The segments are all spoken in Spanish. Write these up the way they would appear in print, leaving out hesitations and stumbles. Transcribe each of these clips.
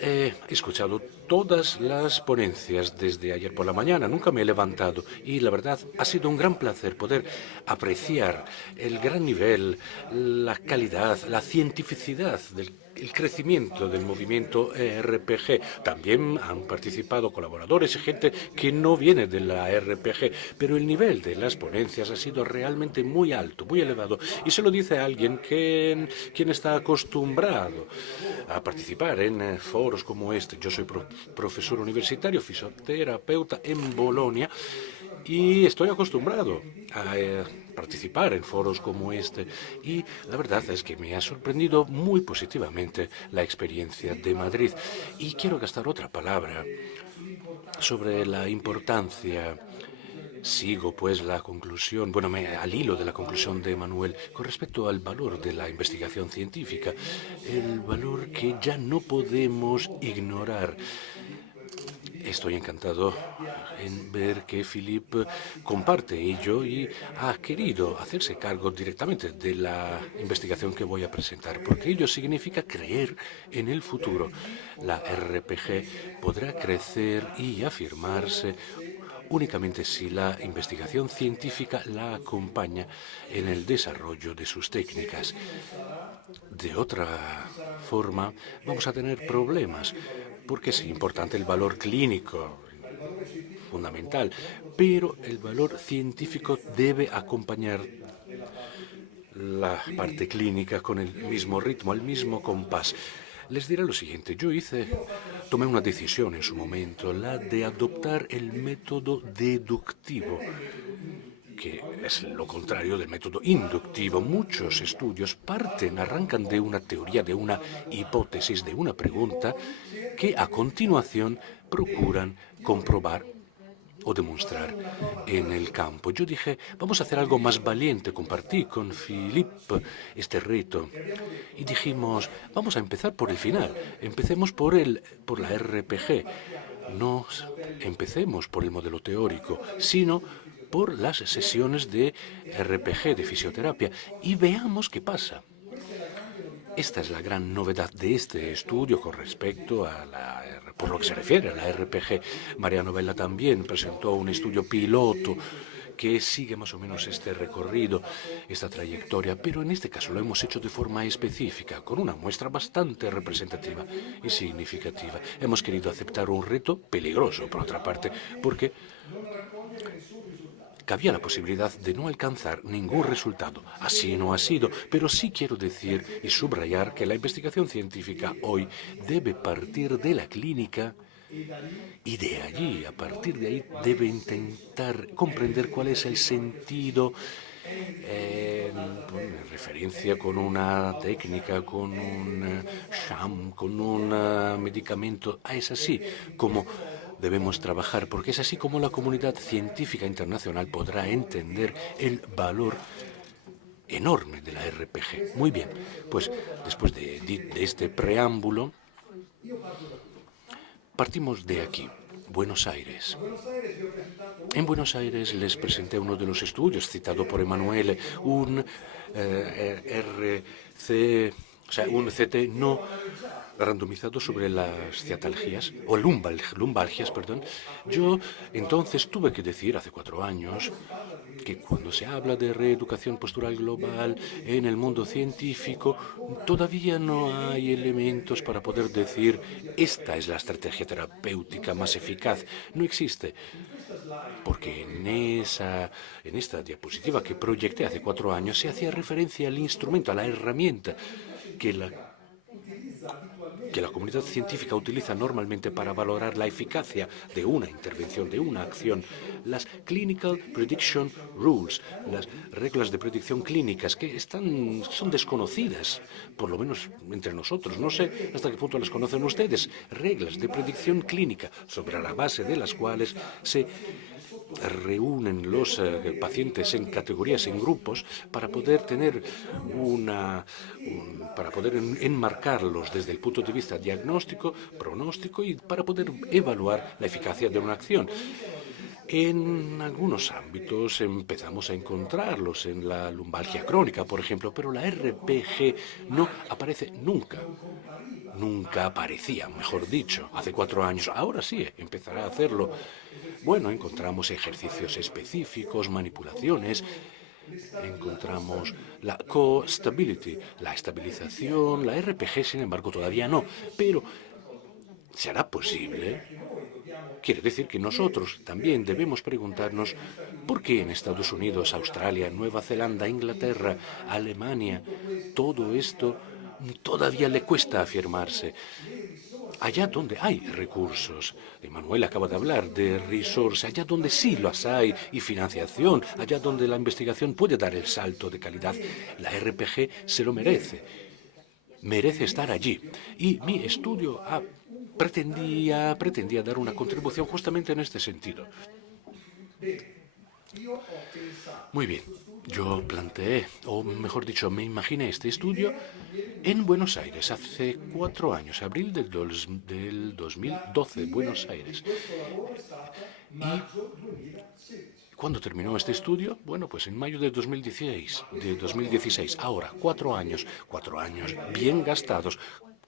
He escuchado todas las ponencias desde ayer por la mañana, nunca me he levantado y la verdad ha sido un gran placer poder apreciar el gran nivel, la calidad, la cientificidad del el crecimiento del movimiento RPG. También han participado colaboradores y gente que no viene de la RPG, pero el nivel de las ponencias ha sido realmente muy alto, muy elevado. Y se lo dice a alguien quien está acostumbrado a participar en foros como este. Yo soy profesor universitario, fisioterapeuta en Bolonia y estoy acostumbrado a participar en foros como este. Y la verdad es que me ha sorprendido muy positivamente la experiencia de Madrid. Y quiero gastar otra palabra sobre la importancia. Sigo, pues, la conclusión, bueno, al hilo de la conclusión de Manuel, con respecto al valor de la investigación científica, el valor que ya no podemos ignorar. Estoy encantado en ver que Philippe comparte ello y ha querido hacerse cargo directamente de la investigación que voy a presentar, porque ello significa creer en el futuro. La RPG podrá crecer y afirmarse únicamente si la investigación científica la acompaña en el desarrollo de sus técnicas. De otra forma, vamos a tener problemas, porque es importante el valor clínico, fundamental, pero el valor científico debe acompañar la parte clínica con el mismo ritmo, el mismo compás. Les diré lo siguiente, tomé una decisión en su momento, la de adoptar el método deductivo, que es lo contrario del método inductivo. Muchos estudios arrancan de una teoría, de una hipótesis, de una pregunta, que a continuación procuran comprobar o demostrar en el campo. Yo dije, vamos a hacer algo más valiente. Compartí con Philippe este reto y dijimos, vamos a empezar por el final. Empecemos por la RPG. No empecemos por el modelo teórico, sino por las sesiones de RPG, de fisioterapia, y veamos qué pasa. Esta es la gran novedad de este estudio con respecto a por lo que se refiere a la RPG. María Novella también presentó un estudio piloto que sigue más o menos este recorrido, esta trayectoria, pero en este caso lo hemos hecho de forma específica, con una muestra bastante representativa y significativa. Hemos querido aceptar un reto peligroso, por otra parte, porque cabía la posibilidad de no alcanzar ningún resultado. Así no ha sido, pero sí quiero decir y subrayar que la investigación científica hoy debe partir de la clínica y de allí, a partir de ahí, debe intentar comprender cuál es el sentido en referencia con una técnica, con un sham, con un medicamento. Es así como debemos trabajar, porque es así como la comunidad científica internacional podrá entender el valor enorme de la RPG. Muy bien, pues después de este preámbulo, partimos de aquí, Buenos Aires. En Buenos Aires les presenté uno de los estudios citado por Emanuele, un un CT no randomizado sobre las ciatalgias, o lumbalgias, perdón. Yo entonces tuve que decir, hace 4 años, que cuando se habla de reeducación postural global en el mundo científico, todavía no hay elementos para poder decir esta es la estrategia terapéutica más eficaz. No existe. Porque en esta diapositiva que proyecté hace 4 años se hacía referencia al instrumento, a la herramienta que la comunidad científica utiliza normalmente para valorar la eficacia de una intervención, de una acción, las Clinical Prediction Rules, las reglas de predicción clínicas que son desconocidas, por lo menos entre nosotros. No sé hasta qué punto las conocen ustedes. Reglas de predicción clínica sobre la base de las cuales se reúnen los pacientes en categorías, en grupos, para poder tener para poder enmarcarlos desde el punto de vista diagnóstico, pronóstico y para poder evaluar la eficacia de una acción. En algunos ámbitos empezamos a encontrarlos, en la lumbalgia crónica, por ejemplo, pero la RPG no aparece nunca. Nunca aparecía, mejor dicho, hace 4 años. Ahora sí, empezará a hacerlo. Bueno, encontramos ejercicios específicos, manipulaciones, encontramos la co-stability, la estabilización, la RPG, sin embargo, todavía no. Pero, ¿será posible? Quiere decir que nosotros también debemos preguntarnos por qué en Estados Unidos, Australia, Nueva Zelanda, Inglaterra, Alemania, todo esto todavía le cuesta afirmarse. Allá donde hay recursos, Manuel acaba de hablar de resources, allá donde sí las hay y financiación, allá donde la investigación puede dar el salto de calidad, la RPG se lo merece. Merece estar allí. Y mi estudio pretendía dar una contribución justamente en este sentido. Muy bien, yo planteé, o mejor dicho, me imaginé este estudio en Buenos Aires hace 4 años, abril del 2012, Buenos Aires. Y ¿cuándo terminó este estudio? Bueno, pues en mayo de 2016. Ahora, 4 años, 4 años bien gastados.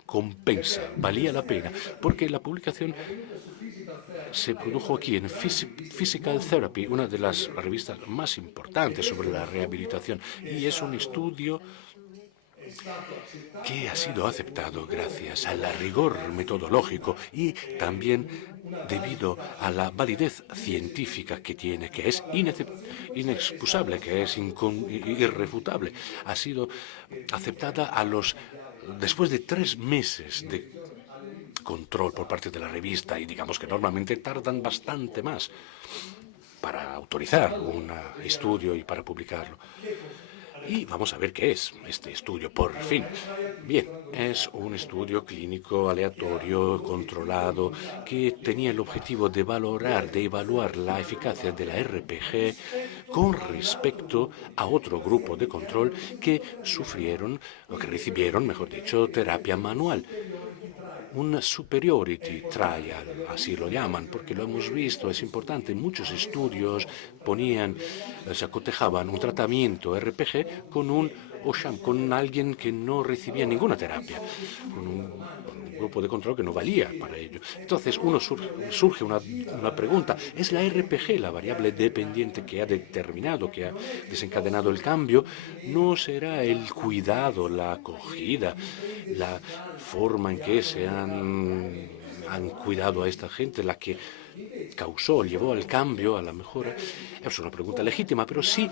Compensa, valía la pena, porque la publicación se produjo aquí en Physical Therapy, una de las revistas más importantes sobre la rehabilitación, y es un estudio que ha sido aceptado gracias al rigor metodológico y también debido a la validez científica que tiene, que es inexcusable, que es irrefutable. Ha sido aceptada después de 3 meses de control por parte de la revista, y digamos que normalmente tardan bastante más para autorizar un estudio y para publicarlo. Y vamos a ver qué es este estudio, por fin. Bien, es un estudio clínico aleatorio, controlado, que tenía el objetivo de evaluar la eficacia de la RPG con respecto a otro grupo de control que sufrieron, o que recibieron, mejor dicho, terapia manual. Un superiority trial, así lo llaman, porque lo hemos visto, es importante. Muchos estudios se acotejaban un tratamiento RPG con un OSHAM, con alguien que no recibía ninguna terapia, con un grupo de control que no valía para ello. Entonces, surge una pregunta: ¿es la RPG la variable dependiente que ha determinado, que ha desencadenado el cambio? ¿No será el cuidado, la acogida, la forma en que han cuidado a esta gente la que llevó al cambio, a la mejora? Es una pregunta legítima, pero si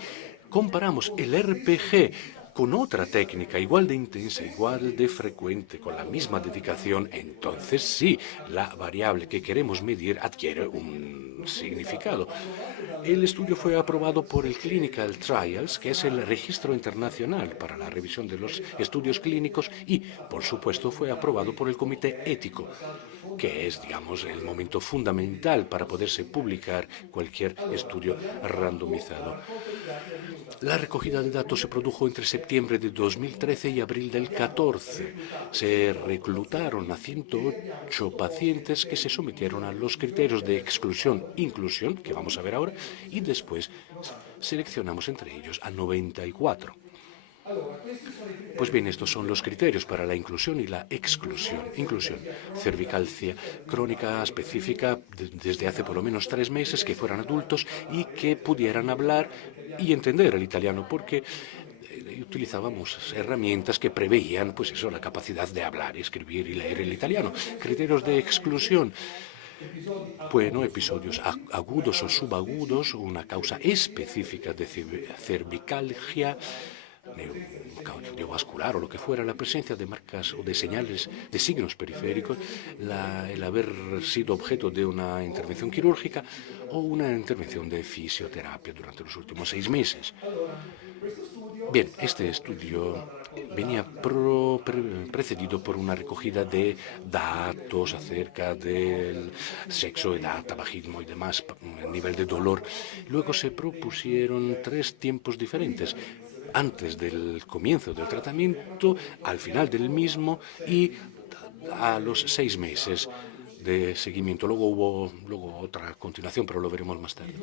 comparamos el RPG con otra técnica igual de intensa, igual de frecuente, con la misma dedicación, entonces sí, la variable que queremos medir adquiere un significado. El estudio fue aprobado por el Clinical Trials, que es el registro internacional para la revisión de los estudios clínicos, y, por supuesto, fue aprobado por el Comité Ético, que es, digamos, el momento fundamental para poderse publicar cualquier estudio randomizado. La recogida de datos se produjo entre septiembre de 2013 y abril del 14. Se reclutaron a 108 pacientes que se sometieron a los criterios de exclusión-inclusión, que vamos a ver ahora, y después seleccionamos entre ellos a 94. Pues bien, estos son los criterios para la inclusión y la exclusión. Inclusión: cervicalgia crónica específica desde hace por lo menos 3 meses, que fueran adultos y que pudieran hablar y entender el italiano, porque utilizábamos herramientas que preveían, pues eso, la capacidad de hablar, escribir y leer el italiano. Criterios de exclusión: bueno, episodios agudos o subagudos, una causa específica de cervicalgia cardiovascular o lo que fuera, la presencia de marcas o de señales, de signos periféricos, el haber sido objeto de una intervención quirúrgica o una intervención de fisioterapia durante los últimos 6 meses. Bien, este estudio venía precedido por una recogida de datos acerca del sexo, edad, tabagismo y demás, nivel de dolor. Luego se propusieron 3 tiempos diferentes: antes del comienzo del tratamiento, al final del mismo y a los 6 meses de seguimiento. Luego hubo otra continuación, pero lo veremos más tarde.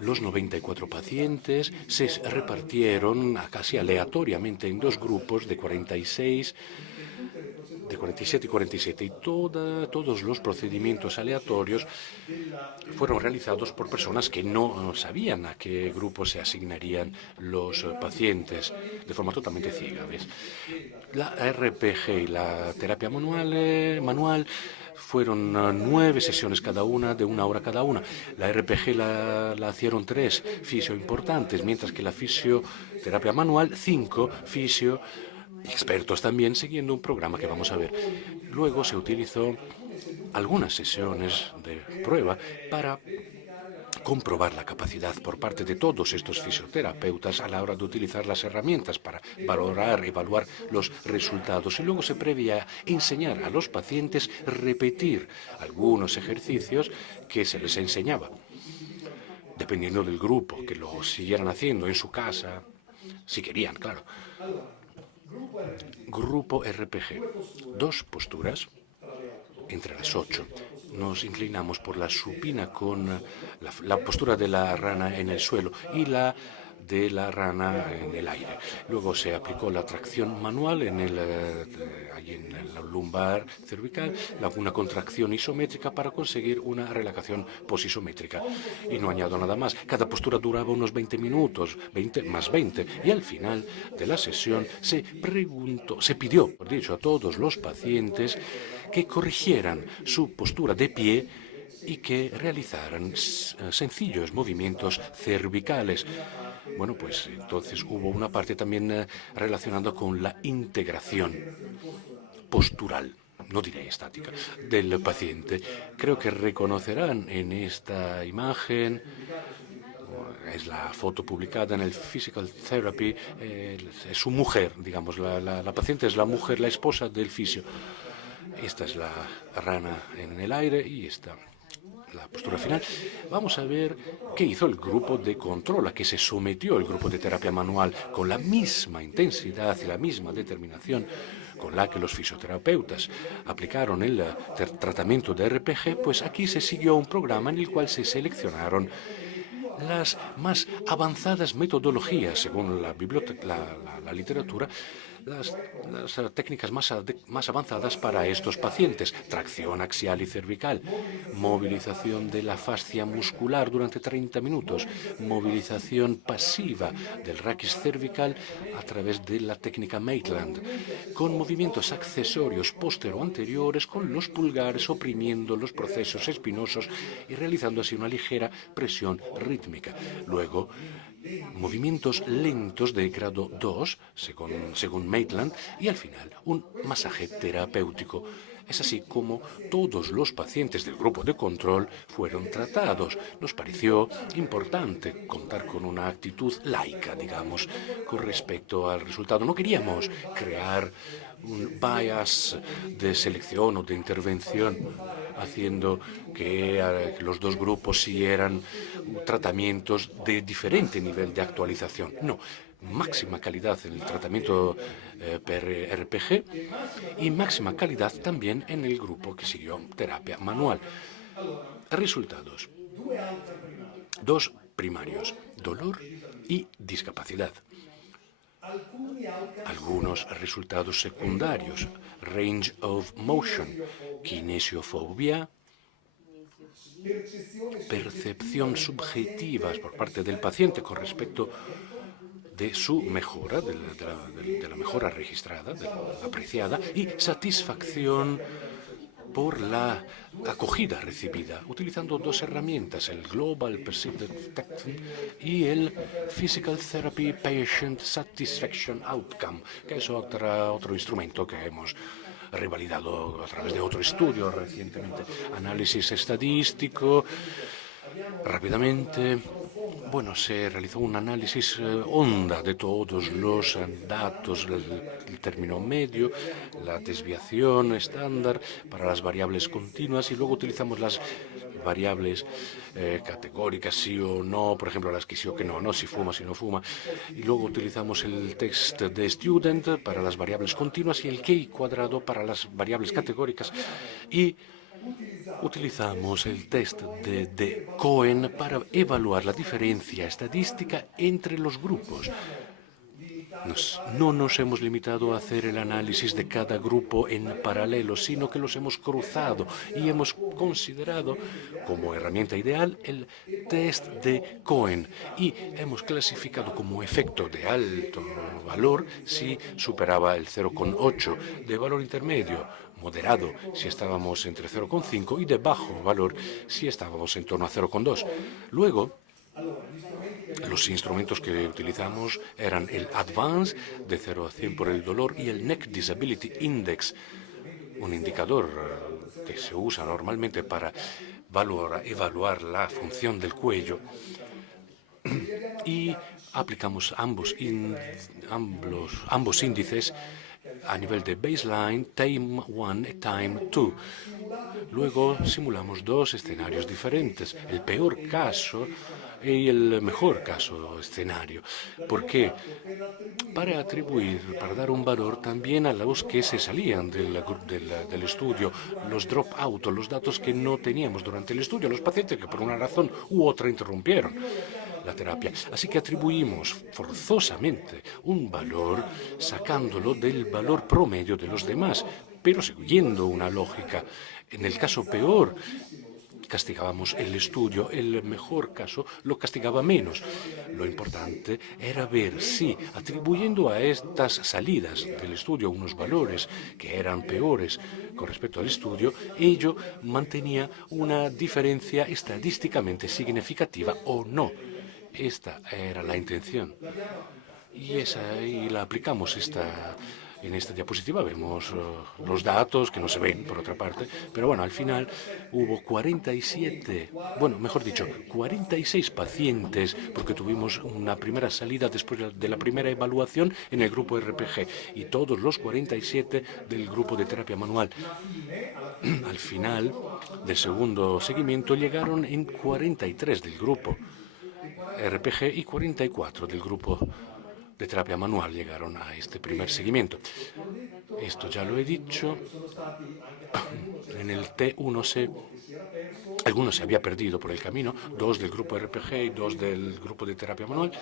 Los 94 pacientes se repartieron casi aleatoriamente en dos grupos de 46, de 47 y 47, y todos los procedimientos aleatorios fueron realizados por personas que no sabían a qué grupo se asignarían los pacientes, de forma totalmente ciega, ¿ves? La RPG y la terapia manual fueron 9 sesiones cada una, de 1 hora cada una. La RPG la hicieron 3 fisio importantes, mientras que la fisioterapia manual 5 fisio expertos también, siguiendo un programa que vamos a ver. Luego se utilizó algunas sesiones de prueba para comprobar la capacidad por parte de todos estos fisioterapeutas a la hora de utilizar las herramientas para evaluar los resultados. Y luego se prevía enseñar a los pacientes repetir algunos ejercicios que se les enseñaba, dependiendo del grupo, que lo siguieran haciendo en su casa, si querían, claro. Grupo RPG. 2 posturas entre las 8. Nos inclinamos por la supina con la postura de la rana en el suelo y la de la rana en el aire. Luego se aplicó la tracción manual allí en el lumbar cervical, una contracción isométrica para conseguir una relajación posisométrica. Y no añado nada más. Cada postura duraba unos 20 minutos, 20 más 20, y al final de la sesión se pidió, por dicho, a todos los pacientes que corrigieran su postura de pie y que realizaran sencillos movimientos cervicales. Bueno, pues entonces hubo una parte también relacionada con la integración postural, no diré estática, del paciente. Creo que reconocerán en esta imagen, es la foto publicada en el Physical Therapy, es su mujer, digamos, la paciente es la mujer, la esposa del fisio. Esta es la rana en el aire y esta la postura final. Vamos a ver qué hizo el grupo de control, a que se sometió el grupo de terapia manual con la misma intensidad y la misma determinación con la que los fisioterapeutas aplicaron el tratamiento de RPG. Pues aquí se siguió un programa en el cual se seleccionaron las más avanzadas metodologías, según la literatura, las técnicas más avanzadas para estos pacientes: tracción axial y cervical, movilización de la fascia muscular durante 30 minutos, movilización pasiva del raquis cervical a través de la técnica Maitland, con movimientos accesorios postero-anteriores con los pulgares oprimiendo los procesos espinosos y realizando así una ligera presión rítmica. Luego, movimientos lentos de grado 2, según Maitland, y al final un masaje terapéutico. Es así como todos los pacientes del grupo de control fueron tratados. Nos pareció importante contar con una actitud laica, digamos, con respecto al resultado. No queríamos crear un bias de selección o de intervención, haciendo que los dos grupos siguieran tratamientos de diferente nivel de actualización. No, máxima calidad en el tratamiento RPG y máxima calidad también en el grupo que siguió terapia manual. Resultados. 2 primarios: dolor y discapacidad. Algunos resultados secundarios: range of motion, kinesiofobia, percepción subjetiva por parte del paciente con respecto de su mejora, de la mejora registrada, de la apreciada, y satisfacción por la acogida recibida, utilizando 2 herramientas: el Global Perceived Spectrum y el Physical Therapy Patient Satisfaction Outcome, que es otro instrumento que hemos revalidado a través de otro estudio recientemente. Análisis estadístico. Rápidamente, bueno, se realizó un análisis onda de todos los datos, el término medio, la desviación estándar para las variables continuas, y luego utilizamos las variables categóricas, sí o no, por ejemplo, las que sí o que no, si fuma, si no fuma, y luego utilizamos el test de student para las variables continuas y el K cuadrado para las variables categóricas, y Utilizamos el test de Cohen para evaluar la diferencia estadística entre los grupos. No nos hemos limitado a hacer el análisis de cada grupo en paralelo, sino que los hemos cruzado y hemos considerado como herramienta ideal el test de Cohen y hemos clasificado como efecto de alto valor si superaba el 0,8, de valor intermedio, moderado si estábamos entre 0,5 y de bajo valor si estábamos en torno a 0,2. Luego, los instrumentos que utilizamos eran el Advance, de 0 a 100 por el dolor, y el Neck Disability Index, un indicador que se usa normalmente para evaluar la función del cuello. Y aplicamos ambos índices a nivel de baseline, time 1 y time 2. Luego simulamos dos escenarios diferentes, el peor caso y el mejor caso escenario. ¿Por qué? Para dar un valor también a los que se salían del estudio, los drop-out, los datos que no teníamos durante el estudio, los pacientes que por una razón u otra interrumpieron la terapia. Así que atribuimos forzosamente un valor sacándolo del valor promedio de los demás, pero siguiendo una lógica. En el caso peor, castigábamos el estudio, el mejor caso lo castigaba menos. Lo importante era ver si, atribuyendo a estas salidas del estudio unos valores que eran peores con respecto al estudio, ello mantenía una diferencia estadísticamente significativa o no. Esta era la intención. Y la aplicamos en esta diapositiva. Vemos los datos que no se ven, por otra parte, pero bueno, al final hubo 46 pacientes, porque tuvimos una primera salida después de la primera evaluación en el grupo RPG y todos los 47 del grupo de terapia manual. Al final del segundo seguimiento llegaron en 43 del grupo RPG y 44 del grupo de terapia manual llegaron a este primer seguimiento. Esto ya lo he dicho. En el T1C, algunos se había perdido por el camino, 2 del grupo RPG y 2 del grupo de terapia manual,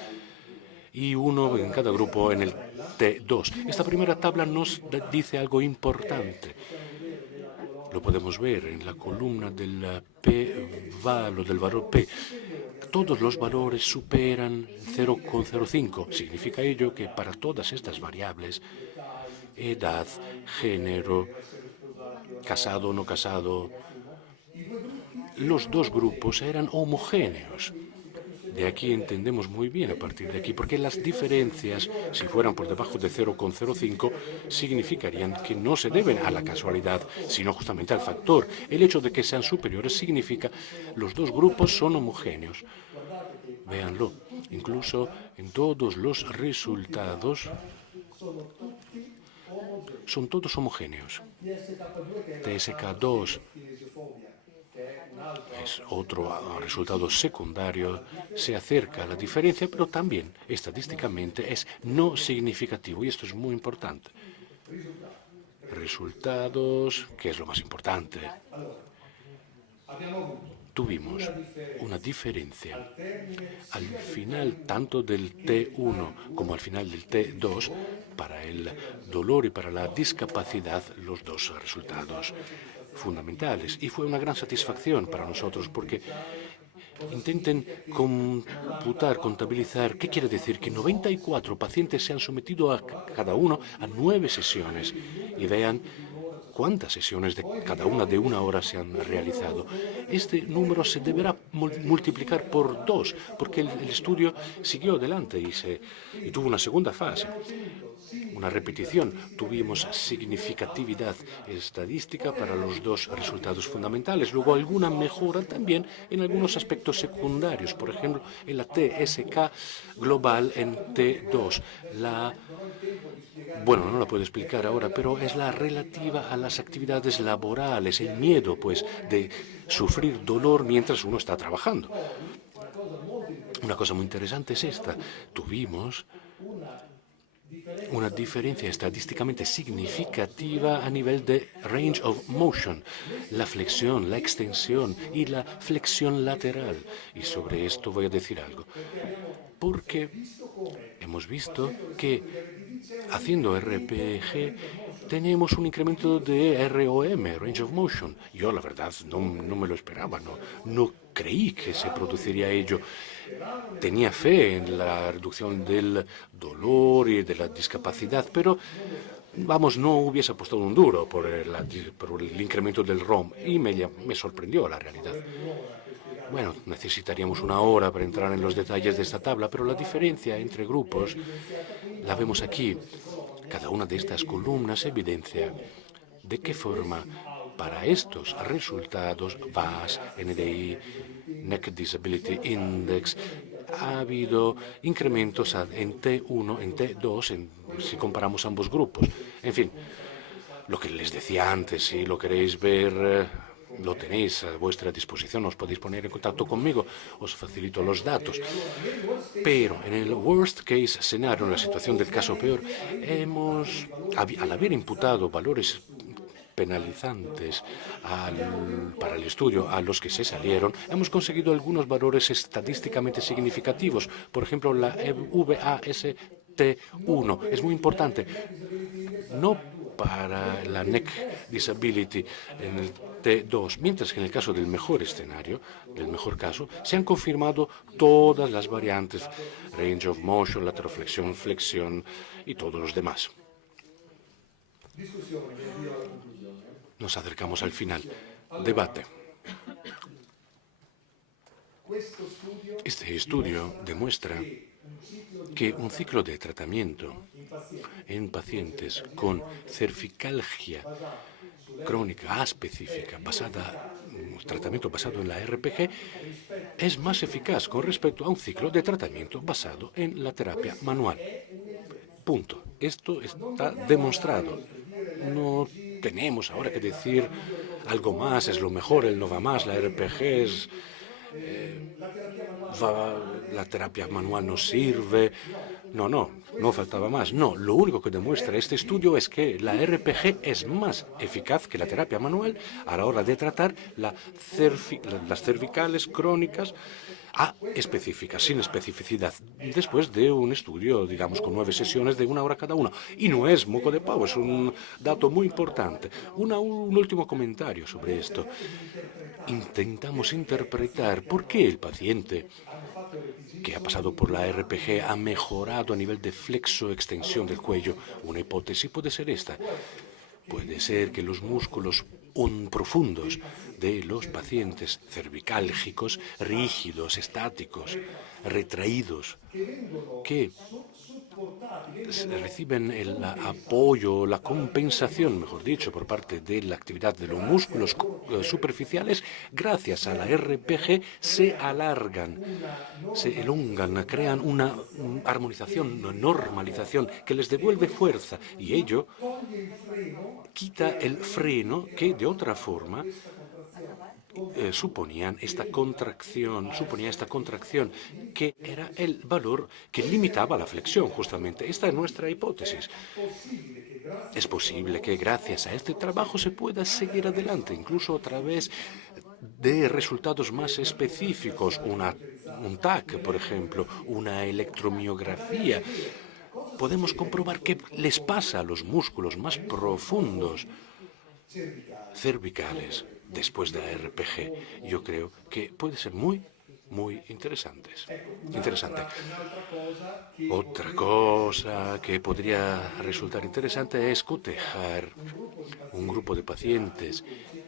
y 1 en cada grupo en el T2. Esta primera tabla nos dice algo importante. Lo podemos ver en la columna del del valor P. Todos los valores superan 0,05. Significa ello que para todas estas variables, edad, género, casado o no casado, los dos grupos eran homogéneos. De aquí entendemos muy bien a partir de aquí, porque las diferencias, si fueran por debajo de 0,05, significarían que no se deben a la casualidad, sino justamente al factor. El hecho de que sean superiores significa los dos grupos son homogéneos. Véanlo, incluso en todos los resultados son todos homogéneos. TSK2 es otro resultado secundario, se acerca a la diferencia, pero también estadísticamente es no significativo, y esto es muy importante. Resultados, ¿qué es lo más importante? Tuvimos una diferencia al final tanto del T1 como al final del T2 para el dolor y para la discapacidad, los dos resultados fundamentales. Y fue una gran satisfacción para nosotros porque intenten contabilizar, ¿qué quiere decir? Que 94 pacientes se han sometido a cada uno a 9 sesiones y vean cuántas sesiones de cada una de 1 hora se han realizado. Este número se deberá multiplicar por 2, porque el estudio siguió adelante y tuvo una segunda fase. Una repetición. Tuvimos significatividad estadística para los dos resultados fundamentales. Luego alguna mejora también en algunos aspectos secundarios. Por ejemplo, en la TSK global en T2. No la puedo explicar ahora, pero es la relativa a las actividades laborales, el miedo, pues, de sufrir dolor mientras uno está trabajando. Una cosa muy interesante es esta. Tuvimos una diferencia estadísticamente significativa a nivel de range of motion, la flexión, la extensión y la flexión lateral. Y sobre esto voy a decir algo. Porque hemos visto que haciendo RPG tenemos un incremento de ROM, Range of Motion. Yo, la verdad, no me lo esperaba, no creí que se produciría ello. Tenía fe en la reducción del dolor y de la discapacidad, pero, vamos, no hubiese apostado un duro por el incremento del ROM y me sorprendió la realidad. Bueno, necesitaríamos una hora para entrar en los detalles de esta tabla, pero la diferencia entre grupos la vemos aquí. Cada una de estas columnas evidencia de qué forma para estos resultados VAS, NDI, Neck Disability Index, ha habido incrementos en T1, en T2, si comparamos ambos grupos. En fin, lo que les decía antes, si lo queréis ver, lo tenéis a vuestra disposición, os podéis poner en contacto conmigo, os facilito los datos. Pero en el worst case scenario, en la situación del caso peor, al haber imputado valores penalizantes para el estudio a los que se salieron, hemos conseguido algunos valores estadísticamente significativos. Por ejemplo, la VAST1 es muy importante. No para la Neck Disability en el T2, mientras que en el caso del mejor escenario, del mejor caso, se han confirmado todas las variantes, range of motion, lateroflexión, flexión y todos los demás. Nos acercamos al final. Debate. Este estudio demuestra que un ciclo de tratamiento en pacientes con cervicalgia crónica específica, tratamiento basado en la RPG, es más eficaz con respecto a un ciclo de tratamiento basado en la terapia manual. Punto. Esto está demostrado. No tenemos ahora que decir algo más, es lo mejor, el no va más, la RPG es... la terapia manual no sirve. No faltaba más. No, lo único que demuestra este estudio es que la RPG es más eficaz que la terapia manual a la hora de tratar las cervicales crónicas específicas, sin especificidad, después de un estudio, digamos, con 9 sesiones de 1 hora cada una. Y no es moco de pavo, es un dato muy importante. Un último comentario sobre esto. Intentamos interpretar por qué el paciente que ha pasado por la RPG ha mejorado a nivel de flexo-extensión del cuello. Una hipótesis puede ser esta. Puede ser que los músculos profundos de los pacientes cervicálgicos, rígidos, estáticos, retraídos, que reciben el apoyo, la compensación, mejor dicho, por parte de la actividad de los músculos superficiales, gracias a la RPG se alargan, se elongan, crean una armonización, una normalización que les devuelve fuerza y ello quita el freno que de otra forma suponía esta contracción que era el valor que limitaba la flexión, justamente. Esta es nuestra hipótesis. Es posible que gracias a este trabajo se pueda seguir adelante, incluso a través de resultados más específicos, un TAC, por ejemplo, una electromiografía. Podemos comprobar qué les pasa a los músculos más profundos cervicales después de la RPG. Yo creo que puede ser muy interesante. Otra cosa que podría resultar interesante es cotejar un grupo de pacientes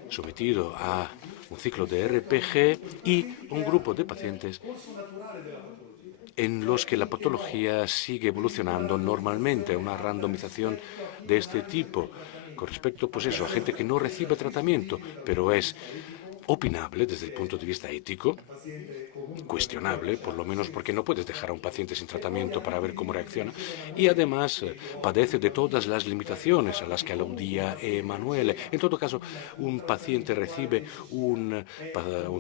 sometido a un ciclo de RPG y un grupo de pacientes en los que la patología sigue evolucionando normalmente, una randomización de este tipo con respecto, pues eso, a gente que no recibe tratamiento, pero es opinable desde el punto de vista ético, cuestionable, por lo menos porque no puedes dejar a un paciente sin tratamiento para ver cómo reacciona, y además padece de todas las limitaciones a las que aludía Emanuele. En todo caso, un paciente recibe un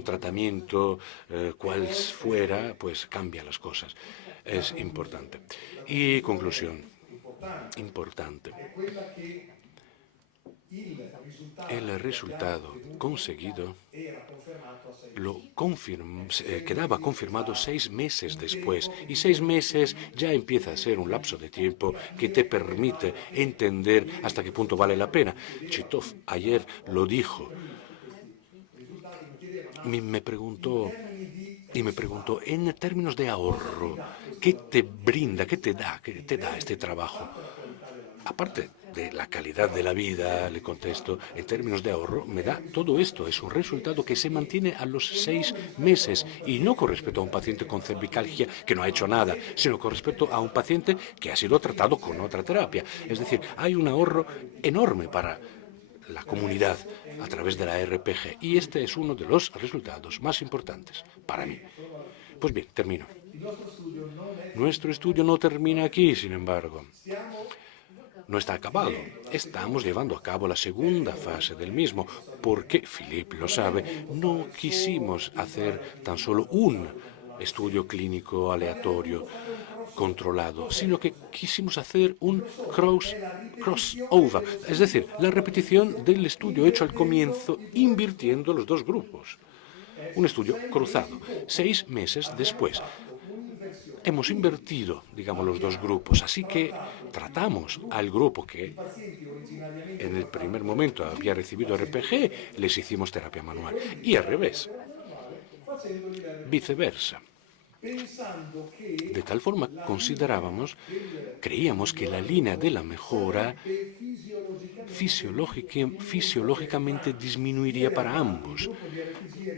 tratamiento cual fuera, pues cambia las cosas. Es importante. Y conclusión. importante. El resultado conseguido quedaba confirmado 6 meses después, y 6 meses ya empieza a ser un lapso de tiempo que te permite entender hasta qué punto vale la pena. Chitov ayer lo dijo. Me preguntó, en términos de ahorro, ¿qué te brinda, qué te da este trabajo? Aparte de la calidad de la vida, le contesto, en términos de ahorro, me da todo esto. Es un resultado que se mantiene a los 6 meses, y no con respecto a un paciente con cervicalgia que no ha hecho nada, sino con respecto a un paciente que ha sido tratado con otra terapia. Es decir, hay un ahorro enorme para la comunidad a través de la RPG, y este es uno de los resultados más importantes para mí. Pues bien, termino. Nuestro estudio no termina aquí, sin embargo. No está acabado. Estamos llevando a cabo la segunda fase del mismo, porque, Philippe lo sabe, no quisimos hacer tan solo un estudio clínico aleatorio controlado, sino que quisimos hacer un crossover, es decir, la repetición del estudio hecho al comienzo, invirtiendo los dos grupos. Un estudio cruzado. 6 meses después hemos invertido, digamos, los dos grupos, así que tratamos al grupo que en el primer momento había recibido RPG, les hicimos terapia manual, y al revés, viceversa. De tal forma, creíamos que la línea de la mejora fisiológicamente disminuiría para ambos.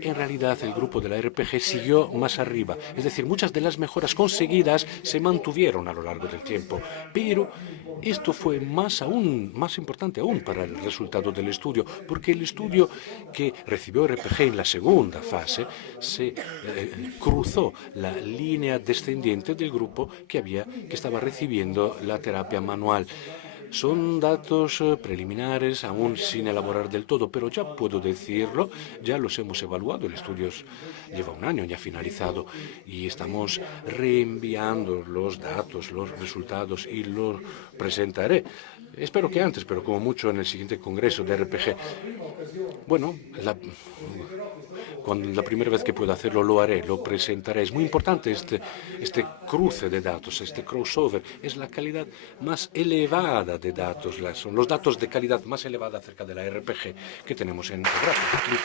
En realidad, el grupo de la RPG siguió más arriba, es decir, muchas de las mejoras conseguidas se mantuvieron a lo largo del tiempo, pero esto fue más importante aún para el resultado del estudio, porque el estudio que recibió RPG en la segunda fase se cruzó la línea descendiente del grupo que estaba recibiendo la terapia manual. Son datos preliminares, aún sin elaborar del todo, pero ya puedo decirlo, ya los hemos evaluado, el estudio lleva un año ya finalizado, y estamos reenviando los datos, los resultados, y los presentaré. Espero que antes, pero como mucho en el siguiente congreso de RPG. Bueno, cuando la primera vez que pueda hacerlo lo haré, lo presentaré. Es muy importante este cruce de datos, este crossover. Es la calidad más elevada de datos, son los datos de calidad más elevada acerca de la RPG que tenemos en gráficos.